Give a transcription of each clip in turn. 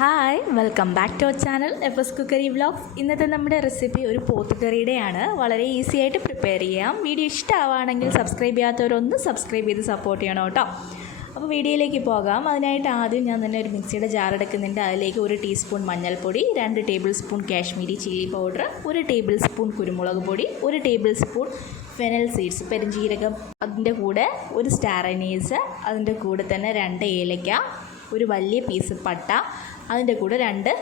Hi welcome back to our channel fscookeryvlogs. ഇന്നത്തെ നമ്മുടെ recipe ഒരു പോത്തുകറിയുടെയാണ്. വളരെ ഈസി ആയിട്ട് പ്രിപ്പയർ ചെയ്യാം. വീഡിയോ ഇഷ്ടമാവുകയാണെങ്കിൽ സബ്സ്ക്രൈബ് ചെയ്യാത്തവരൊന്ന് സബ്സ്ക്രൈബ് ചെയ്ത് സപ്പോർട്ട് ചെയ്യണം കേട്ടോ. അപ്പോൾ വീഡിയോയിലേക്ക് പോകാം. അതിനായിട്ട് ആദ്യം ഞാൻ തന്നെ ഒരു മിക്സിയുടെ ജാർ എടുക്കുന്നുണ്ട്. അതിലേക്ക് 1 ടീസ്പൂൺ മഞ്ഞൾപ്പൊടി, 2 table spoon Kashmiri chilli powder, 1 table spoon കുരുമുളക് പൊടി, 1 ടേബിൾ സ്പൂൺ ഫെനൽ സീഡ്സ് പെരുംജീരകം, അതിൻ്റെ കൂടെ 1 സ്റ്റാർ അനീസ്, അതിൻ്റെ കൂടെ തന്നെ 2 ഏലക്ക, ഒരു വലിയ പീസ് പട്ട, അതിൻ്റെ കൂടെ 2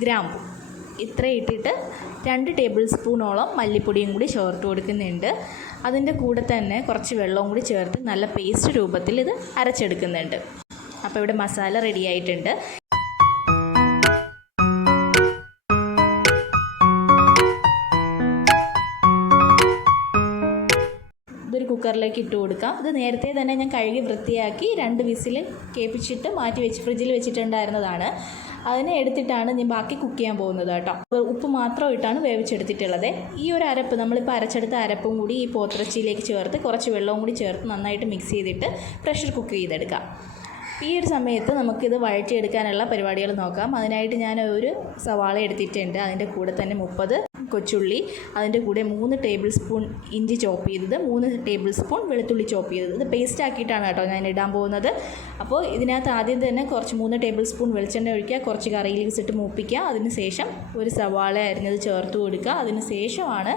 ഗ്രാമ്പു. ഇത്ര ഇട്ടിട്ട് 2 ടേബിൾ സ്പൂണോളം മല്ലിപ്പൊടിയും കൂടി ചേർത്ത് കൊടുക്കുന്നുണ്ട്. അതിൻ്റെ കൂടെ തന്നെ കുറച്ച് വെള്ളവും കൂടി ചേർത്ത് നല്ല പേസ്റ്റ് രൂപത്തിൽ ഇത് അരച്ചെടുക്കുന്നുണ്ട്. അപ്പോൾ ഇവിടെ മസാല റെഡി ആയിട്ടുണ്ട്. ഇതൊരു കുക്കറിലേക്ക് ഇട്ട് കൊടുക്കാം. ഇത് നേരത്തെ തന്നെ ഞാൻ കഴുകി വൃത്തിയാക്കി 2 വിസിൽ കേൾപ്പിച്ചിട്ട് മാറ്റി വെച്ച് ഫ്രിഡ്ജിൽ വെച്ചിട്ടുണ്ടായിരുന്നതാണ്. അതിനെ എടുത്തിട്ടാണ് ഞാൻ ബാക്കി കുക്ക് ചെയ്യാൻ പോകുന്നത് കേട്ടോ. ഉപ്പ് മാത്രം ഇട്ടാണ് വേവിച്ചെടുത്തിട്ടുള്ളത്. ഈ ഒരു അരപ്പ് നമ്മളിപ്പോൾ അരച്ചെടുത്ത അരപ്പും കൂടി ഈ പോത്തിറച്ചിയിലേക്ക് ചേർത്ത് കുറച്ച് വെള്ളവും കൂടി ചേർത്ത് നന്നായിട്ട് മിക്സ് ചെയ്തിട്ട് പ്രഷർ കുക്ക് ചെയ്തെടുക്കാം. ഈ ഒരു സമയത്ത് നമുക്കിത് വഴറ്റിയെടുക്കാനുള്ള പരിപാടികൾ നോക്കാം. അതിനായിട്ട് ഞാൻ ഒരു സവാള എടുത്തിട്ടുണ്ട്. അതിൻ്റെ കൂടെ തന്നെ 30 കൊച്ചുള്ളി, അതിൻ്റെ കൂടെ 3 ടേബിൾ സ്പൂൺ ഇഞ്ചി ചോപ്പ് ചെയ്തത്, 3 ടേബിൾ സ്പൂൺ വെളുത്തുള്ളി ചോപ്പ് ചെയ്തത്. ഇത് പേസ്റ്റ് ആക്കിയിട്ടാണ് കേട്ടോ ഞാൻ ഇടാൻ പോകുന്നത്. അപ്പോൾ ഇതിനകത്ത് ആദ്യം തന്നെ കുറച്ച് 3 ടേബിൾ സ്പൂൺ വെളിച്ചെണ്ണ ഒഴിക്കുക, കുറച്ച് കറി ലീവ്സ് ഇട്ട് മൂപ്പിക്കുക. അതിന് ശേഷം ഒരു സവാള അരിഞ്ഞത് ചേർത്ത് കൊടുക്കുക. അതിന് ശേഷമാണ്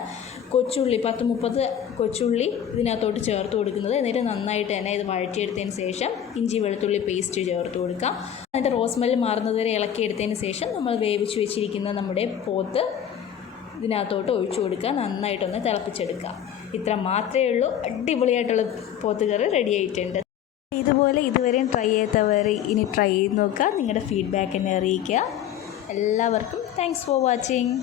കൊച്ചുള്ളി 10-30 കൊച്ചുള്ളി ഇതിനകത്തോട്ട് ചേർത്ത് കൊടുക്കുന്നത്. എന്നിട്ട് നന്നായിട്ട് തന്നെ ഇത് വഴറ്റിയെടുത്തതിന് ശേഷം ഇഞ്ചി വെളുത്തുള്ളി പേസ്റ്റ് ചേർത്ത് കൊടുക്കുക. അതിൻ്റെ റോസ്മെല്ല് മാറുന്നത് വരെ ഇളക്കിയെടുത്തതിന് ശേഷം നമ്മൾ വേവിച്ച് വെച്ചിരിക്കുന്ന നമ്മുടെ പോത്ത് ഇതിനകത്തോട്ട് ഒഴിച്ചു കൊടുക്കുക. നന്നായിട്ടൊന്ന് തിളപ്പിച്ചെടുക്കുക. ഇത്ര മാത്രമേ ഉള്ളൂ. അടിപൊളിയായിട്ടുള്ള പോത്തുകറി റെഡി ആയിട്ടുണ്ട്. ഇതുപോലെ ഇതുവരെയും ട്രൈ ചെയ്യാത്തവർ ഇനി ട്രൈ ചെയ്ത് നോക്കുക. നിങ്ങളുടെ ഫീഡ്ബാക്ക് എന്നെ അറിയിക്കുക. എല്ലാവർക്കും താങ്ക്സ് ഫോർ വാച്ചിങ്.